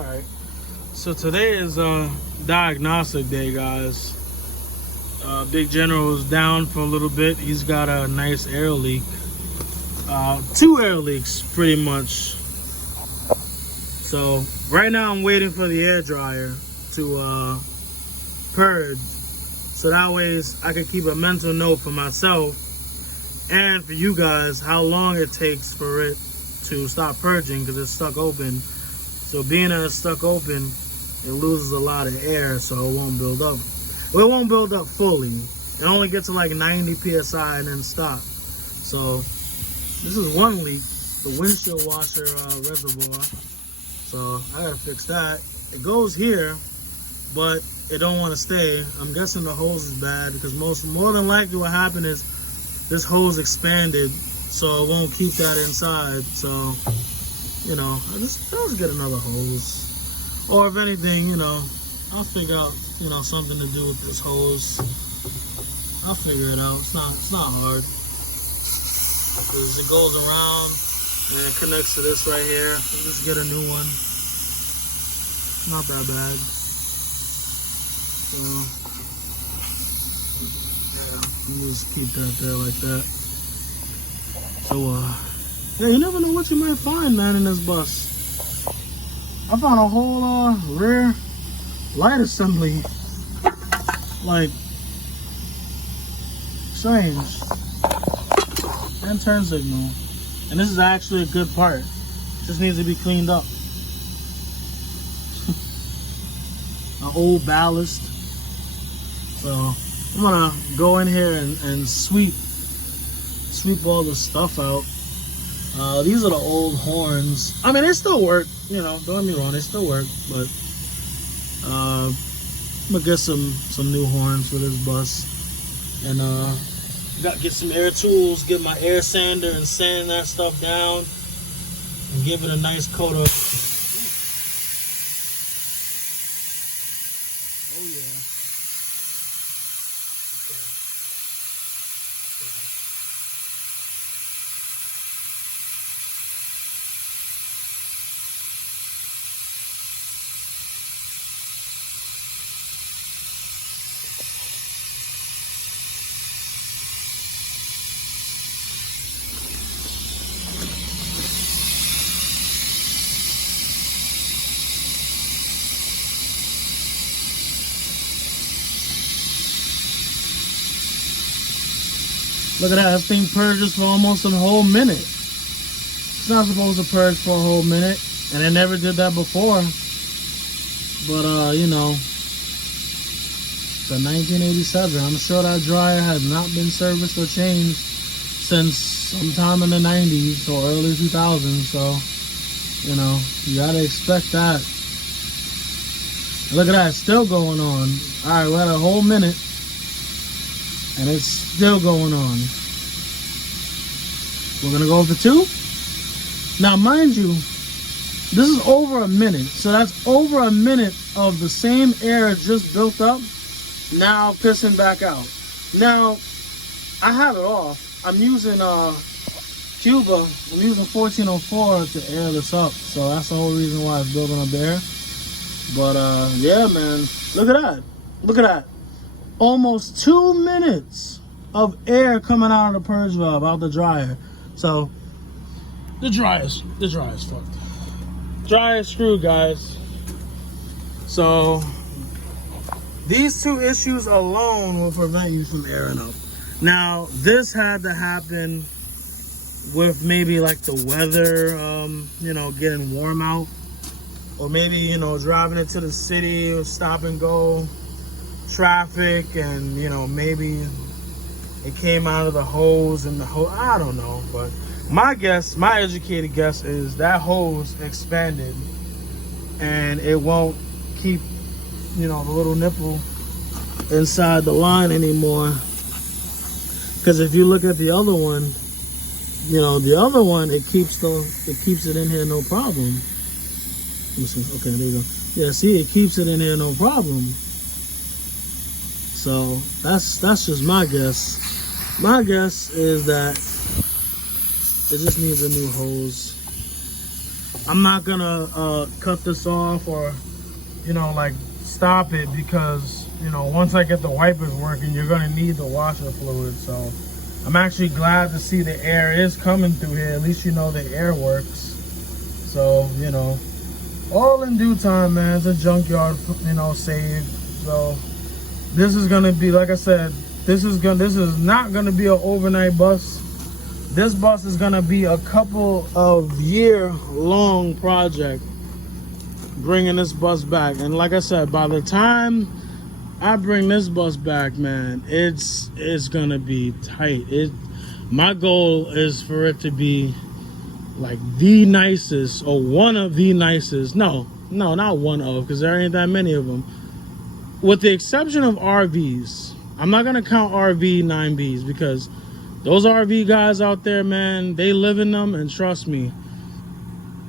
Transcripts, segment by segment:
Alright, so today is diagnostic day, guys. Big General is down for a little bit. He's got a nice air leak. 2 air leaks, pretty much. So right now I'm waiting for the air dryer to purge. So that way I can keep a mental note for myself and for you guys how long it takes for it to stop purging, because it's stuck open. So being that it's stuck open, it loses a lot of air, so it won't build up. Well, it won't build up fully. It only gets to like 90 psi and then stop. So this is one leak, the windshield washer reservoir. So I gotta fix that. It goes here, but it don't want to stay. I'm guessing the hose is bad, because more than likely what happened is this hose expanded, so it won't keep that inside. So, you know, I'll just get another hose. Or if anything, you know, I'll figure out, you know, something to do with this hose. I'll figure it out. It's not hard. Because it goes around and it connects to this right here. I'll just get a new one. Not that bad. So, yeah, you just keep that there like that. So, yeah, you never know what you might find, man, in this bus. I found a whole rear light assembly. Like, strange. And turn signal. And this is actually a good part. Just needs to be cleaned up. An old ballast. So I'm gonna go in here and sweep all the stuff out. These are the old horns. I mean, they still work, you know, don't get me wrong, they still work, but I'm gonna get some new horns for this bus. And gotta get some air tools, get my air sander and sand that stuff down and give it a nice coat of. Oh yeah. Look at that, this thing purges for almost a whole minute. It's not supposed to purge for a whole minute, and I never did that before. But, you know, it's a 1987. I'm sure that dryer has not been serviced or changed since sometime in the 90s or early 2000s. So, you know, you gotta expect that. Look at that, it's still going on. All right, we're at a whole minute. And it's still going on. We're gonna go for 2. Now, mind you, this is over a minute. So that's over a minute of the same air just built up, now pissing back out. Now, I have it off. I'm using Cuba. I'm using 1404 to air this up. So that's the whole reason why it's building up there. But yeah, man, look at that. Look at that. Almost 2 minutes of air coming out of the purge valve, out the dryer. So the dryer's fucked. Dryer screwed, guys. So these 2 issues alone will prevent you from airing up. Now, this had to happen with maybe like the weather, you know, getting warm out, or maybe, you know, driving into the city or stop and go traffic, and, you know, maybe it came out of the hose, and the hose, I don't know. But my guess, my educated guess, is that hose expanded and it won't keep, you know, the little nipple inside the line anymore. Because if you look at the other one, you know, the other one, it keeps it in here no problem. Let me see. Okay, there you go. Yeah, see, it keeps it in here no problem. So that's just my guess. My guess is that it just needs a new hose. I'm not gonna cut this off or, you know, like stop it, because, you know, once I get the wipers working, you're gonna need the washer fluid. So I'm actually glad to see the air is coming through here. At least you know the air works. So, you know, all in due time, man. It's a junkyard, you know, save. So this is gonna be, like I said, this is not gonna be an overnight bus. This bus is gonna be a couple of year-long project, bringing this bus back. And like I said, by the time I bring this bus back, man, it's gonna be tight. My goal is for it to be like the nicest, or one of the nicest. No, not one of, because there ain't that many of them. With the exception of RVs. I'm not gonna count RV 9Bs, because those RV guys out there, man, they live in them, and trust me,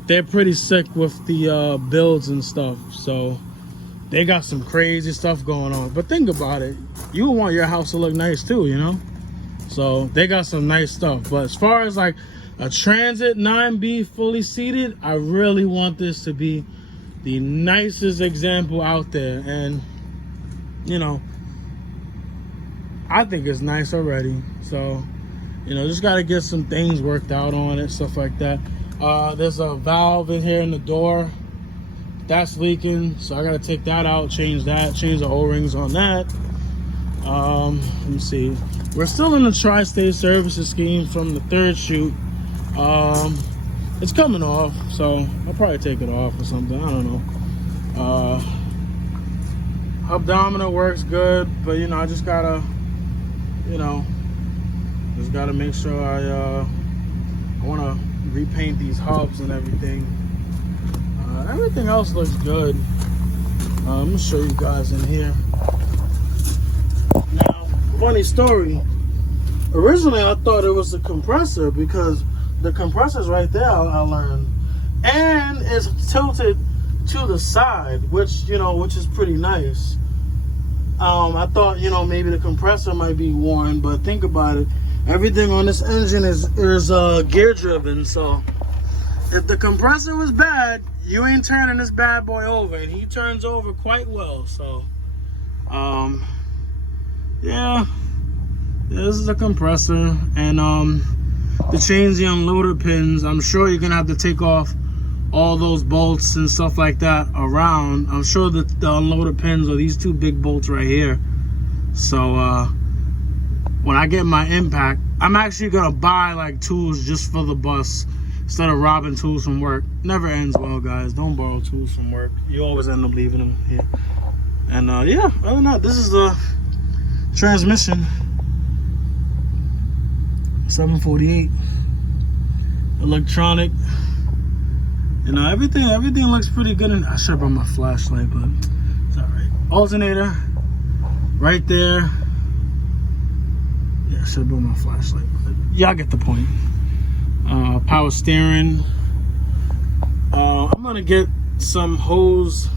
they're pretty sick with the builds and stuff. So they got some crazy stuff going on. But think about it, you want your house to look nice too, you know? So they got some nice stuff. But as far as like a Transit 9B fully seated, I really want this to be the nicest example out there. And, you know, I think it's nice already. So, you know, just got to get some things worked out on it, stuff like that. There's a valve in here in the door that's leaking, so I got to take that out, change the O-rings on that. Let me see. We're still in the tri-state services scheme from the third shoot. It's coming off, so I'll probably take it off or something. I don't know. Abdominal works good, but you know, I just gotta, you know, make sure I want to repaint these hubs and everything. Everything else looks good. I'm gonna show you guys in here. Now, funny story. Originally, I thought it was the compressor, because the compressor's right there, I learned. And it's tilted to the side, which, you know, which is pretty nice. I thought, you know, maybe the compressor might be worn, but think about it. Everything on this engine is gear driven, so if the compressor was bad, you ain't turning this bad boy over, and he turns over quite well. So, yeah, this is a compressor, and to change the unloader pins, I'm sure you're gonna have to take off all those bolts and stuff like that around. I'm sure that the unloader pins are these two big bolts right here. So when I get my impact, I'm actually gonna buy like tools just for the bus instead of robbing tools from work. Never ends well, guys. Don't borrow tools from work. You always end up leaving them here. And yeah, other than that, this is the transmission. 748 electronic. You know, everything looks pretty good. And I should have brought my flashlight, but it's all right. Alternator right there. Yeah, I should have brought my flashlight, but y'all get the point. Power steering. I'm gonna get some hose.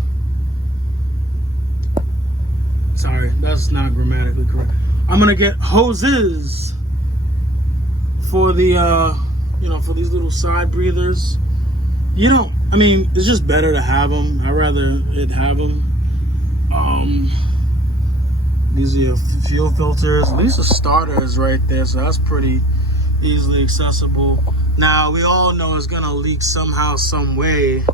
Sorry, that's not grammatically correct. I'm gonna get hoses for the you know, for these little side breathers. You know, I mean, it's just better to have them. I'd rather it have them. These are your fuel filters. These are starters right there, so that's pretty easily accessible. Now, we all know it's gonna leak somehow, some way,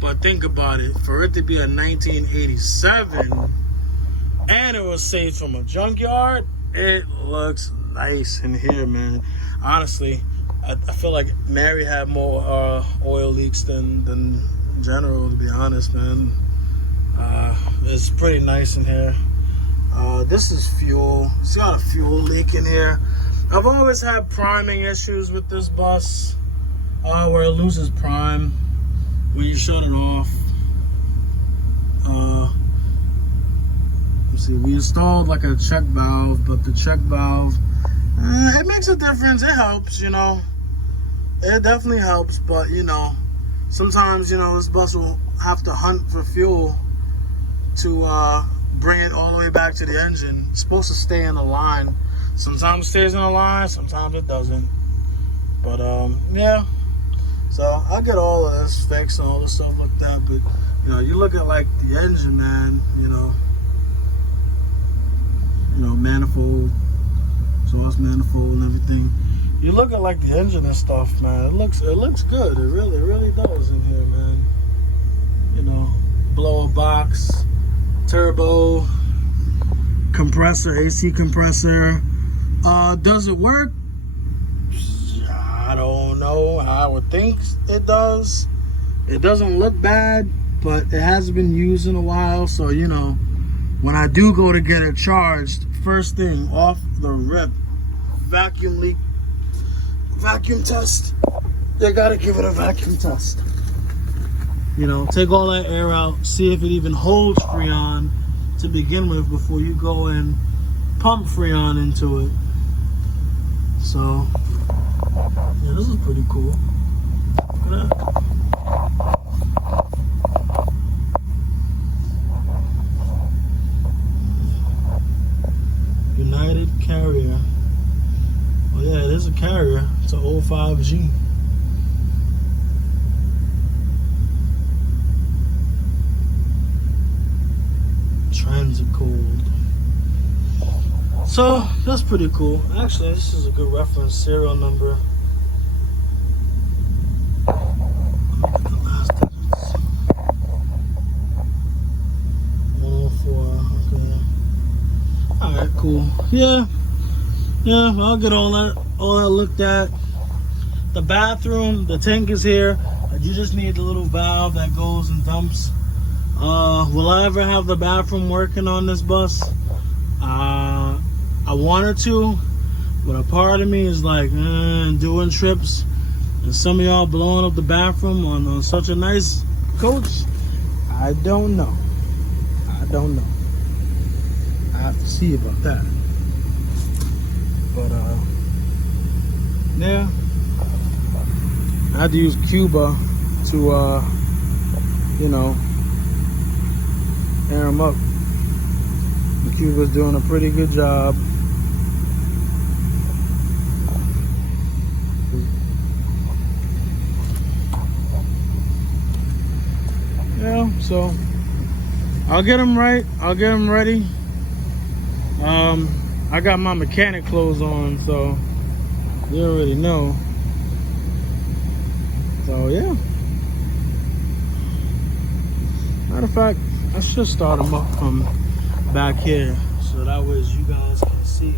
but think about it. For it to be a 1987 and it was saved from a junkyard, it looks nice in here, man. Honestly, I feel like Mary had more oil leaks than General, to be honest, man. It's pretty nice in here. This is fuel. It's got a fuel leak in here. I've always had priming issues with this bus, where it loses prime when you shut it off. Let's see, we installed like a check valve, but the check valve, it makes a difference. It helps, you know. It definitely helps, but you know, sometimes, you know, this bus will have to hunt for fuel to bring it all the way back to the engine. It's supposed to stay in the line. Sometimes it stays in the line, sometimes it doesn't. But yeah, So I'll get all of this fixed and all this stuff like that. But you know, you look at like the engine, man. You know, manifold, exhaust manifold, and everything. You look at like the engine and stuff, man. It looks good. It really does in here, man. You know, blower box, turbo, compressor, AC compressor. Does it work? I don't know. I would think it does. It doesn't look bad, but it hasn't been used in a while. So, you know, when I do go to get it charged, first thing off the rip, vacuum leak, vacuum test. You gotta give it a vacuum test. You know, take all that air out, see if it even holds Freon to begin with before you go and pump Freon into it. So, yeah, this is pretty cool. Look at that. United Carrier. Oh yeah, it is a Carrier. It's an 05G. Transit cold. So that's pretty cool. Actually, this is a good reference serial number. The last digits. 104. Okay. All right, cool. Yeah. I'll get all that looked at. The bathroom, the tank is here. You just need the little valve that goes and dumps. Will I ever have the bathroom working on this bus? I wanted to, but a part of me is like, doing trips and some of y'all blowing up the bathroom on such a nice coach. I don't know. I have to see about that. But yeah, I had to use Cuba to air them up. The Cuba's doing a pretty good job. Yeah, so I'll get them right. I'll get them ready. I got my mechanic clothes on, so you already know. So yeah. Matter of fact, I should start them up from back here, so that way you guys can see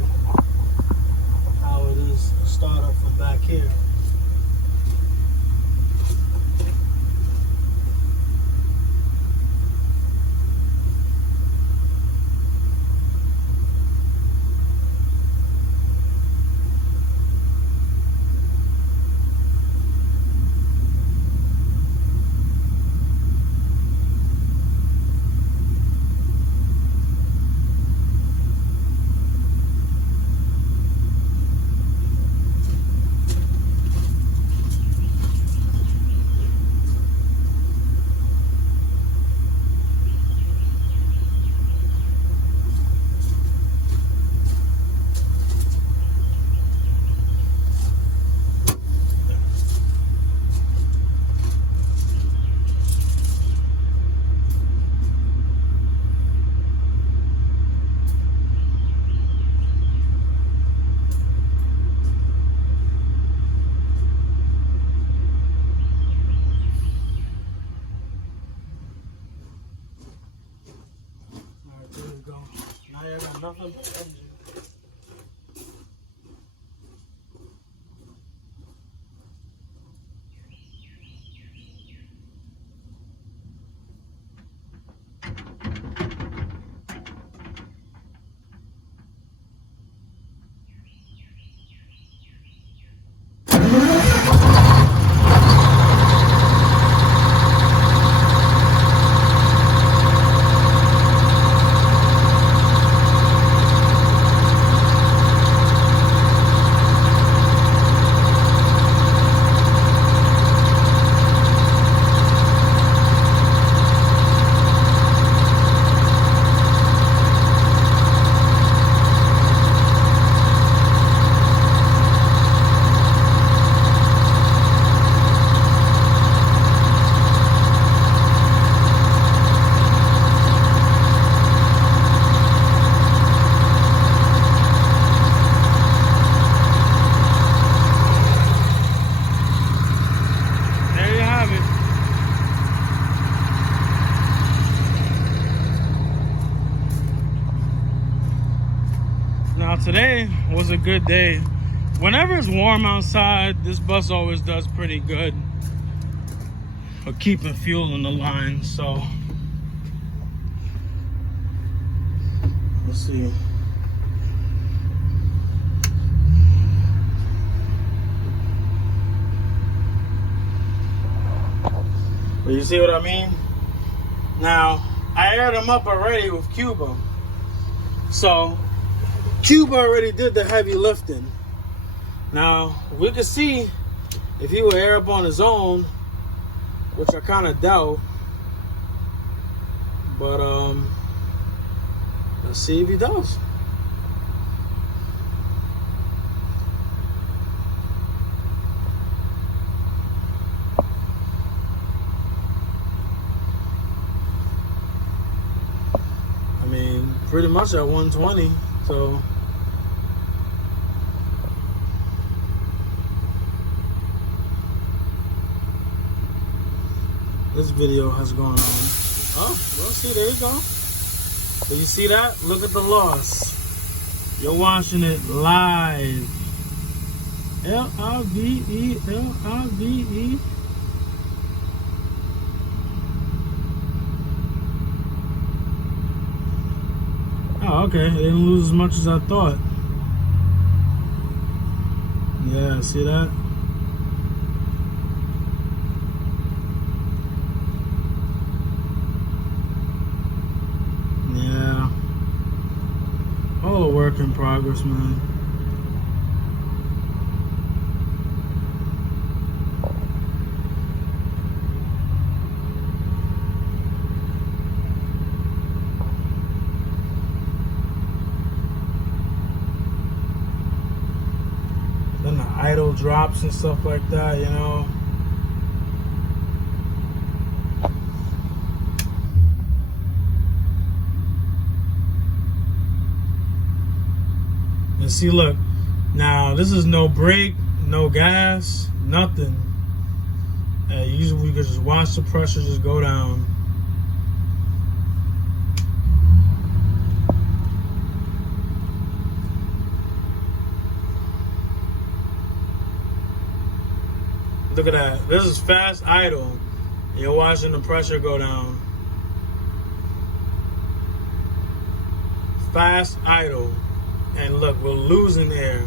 how it is to start up from back here. Now you got nothing but engine. today was a good day. Whenever it's warm outside, this bus always does pretty good for keeping fuel in the line. So let's see. But you see what I mean? Now, I aired them up already with Cuba. So, Cuba already did the heavy lifting. Now, we could see if he would air up on his own, which I kind of doubt. But, let's see if he does. I mean, pretty much at 120, so. This video has gone on. Oh, well, see, there you go. So you see that? Look at the loss. You're watching it live. L-I-V-E, L-I-V-E. Oh, okay. They didn't lose as much as I thought. Yeah, see that? Yeah. All a work in progress, man. Then the idle drops and stuff like that, you know. And see, look, now this is no brake, no gas, nothing. Usually we could just watch the pressure just go down. Look at that. This is fast idle. You're watching the pressure go down. Fast idle. And look, we're losing air.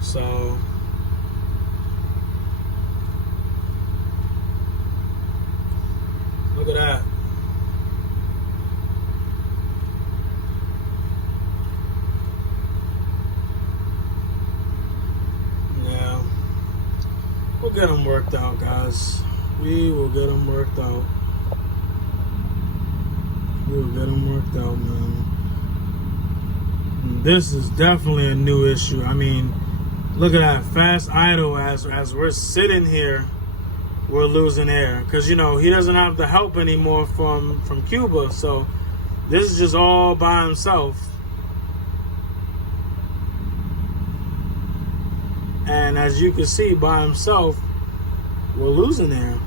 So look at that. Yeah. We'll get them worked out, guys. We will get them worked out. We'll get them worked out, man. And this is definitely a new issue. I mean, look at that. Fast idle as we're sitting here, we're losing air. Because, you know, he doesn't have the help anymore from Cuba. So this is just all by himself. And as you can see, by himself, we're losing air.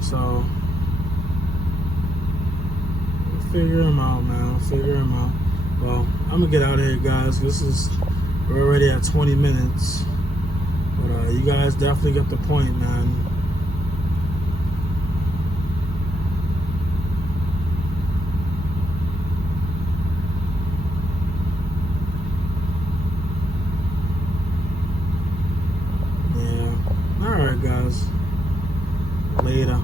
So, we'll figure him out, man. We'll figure him out. Well, I'm going to get out of here, guys. We're already at 20 minutes. But you guys definitely get the point, man. Yeah. All right, guys. Later.